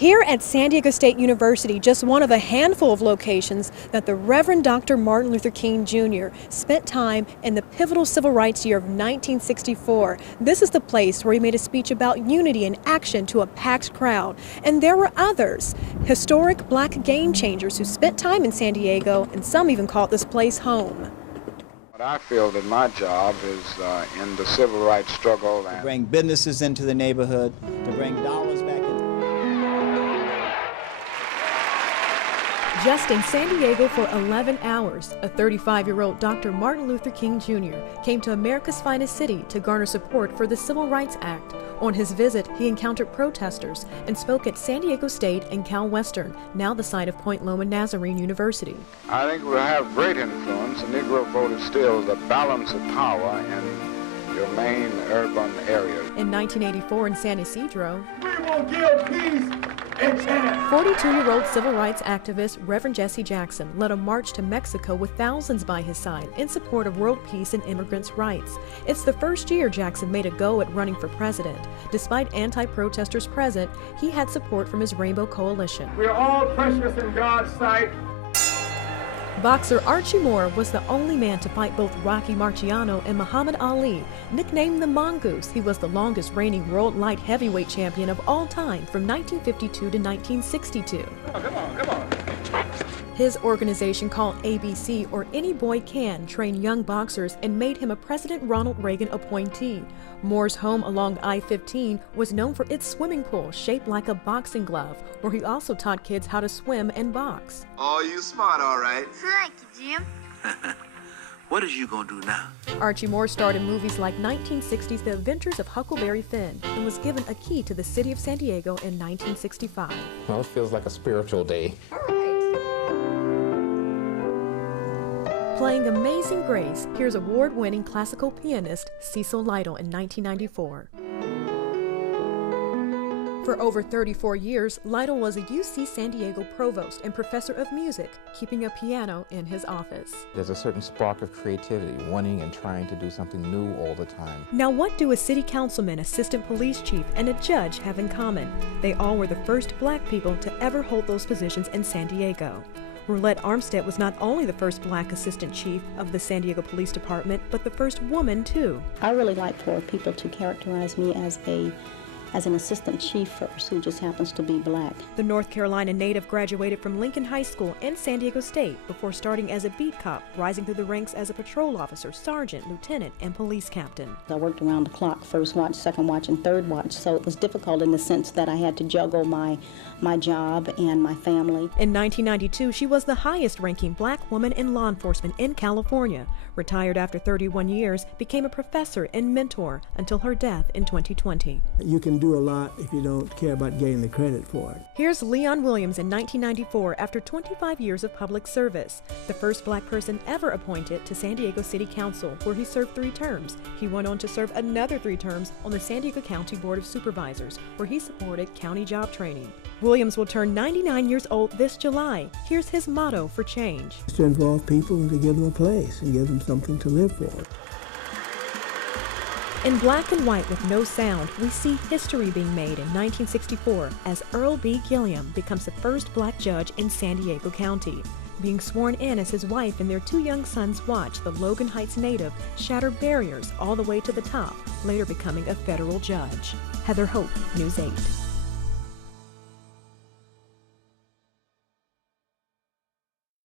Here at San Diego State University, just one of a handful of locations that the Reverend Dr. Martin Luther King Jr. spent time in the pivotal civil rights year of 1964. This is the place where he made a speech about unity and action to a packed crowd. And there were others, historic black game changers who spent time in San Diego, and some even called this place home. I feel that my job is in the civil rights struggle. To bring businesses into the neighborhood, to bring dollars back in. Just in San Diego for 11 hours, a 35-year-old Dr. Martin Luther King Jr. came to America's finest city to garner support for the Civil Rights Act. On his visit, he encountered protesters and spoke at San Diego State and Cal Western, now the site of Point Loma Nazarene University. I think we'll have great influence. The Negro vote is still the balance of power in your main urban areas. In 1984 in San Ysidro, we will give peace a chance. 42-year-old civil rights activist Reverend Jesse Jackson led a march to Mexico with thousands by his side in support of world peace and immigrants' rights. It's the first year Jackson made a go at running for president. Despite anti-protesters present, he had support from his Rainbow Coalition. We are all precious in God's sight. Boxer Archie Moore was the only man to fight both Rocky Marciano and Muhammad Ali. Nicknamed the Mongoose, he was the longest reigning world light heavyweight champion of all time from 1952 to 1962. Come on. His organization called ABC, or Any Boy Can, trained young boxers and made him a President Ronald Reagan appointee. Moore's home along I-15 was known for its swimming pool shaped like a boxing glove, where he also taught kids how to swim and box. Oh, you smart, all right. Thank you, Jim. What is you gonna do now? Archie Moore starred in movies like 1960's The Adventures of Huckleberry Finn and was given a key to the city of San Diego in 1965. Well, it feels like a spiritual day. Playing Amazing Grace, here's award-winning classical pianist Cecil Lytle in 1994. For over 34 years, Lytle was a UC San Diego provost and professor of music, keeping a piano in his office. There's a certain spark of creativity, wanting and trying to do something new all the time. Now, what do a city councilman, assistant police chief, and a judge have in common? They all were the first black people to ever hold those positions in San Diego. Roulette Armstead was not only the first black assistant chief of the San Diego Police Department, but the first woman, too. I really like for people to characterize me as an assistant chief first, who just happens to be black. The North Carolina native graduated from Lincoln High School and San Diego State before starting as a beat cop, rising through the ranks as a patrol officer, sergeant, lieutenant, and police captain. I worked around the clock, first watch, second watch, and third watch, so it was difficult in the sense that I had to juggle my job and my family. In 1992, she was the highest-ranking black woman in law enforcement in California. Retired after 31 years, became a professor and mentor until her death in 2020. You can do a lot if you don't care about getting the credit for it. Here's Leon Williams in 1994 after 25 years of public service, the first black person ever appointed to San Diego City Council, where he served 3 terms. He went on to serve another 3 terms on the San Diego County Board of Supervisors, where he supported county job training. Williams will turn 99 years old this July. Here's his motto for change. It's to involve people and to give them a place and give them something to live for. In black and white with no sound, we see history being made in 1964 as Earl B. Gilliam becomes the first black judge in San Diego County. Being sworn in as his wife and their 2 young sons watch the Logan Heights native shatter barriers all the way to the top, later becoming a federal judge. Heather Hope, News 8.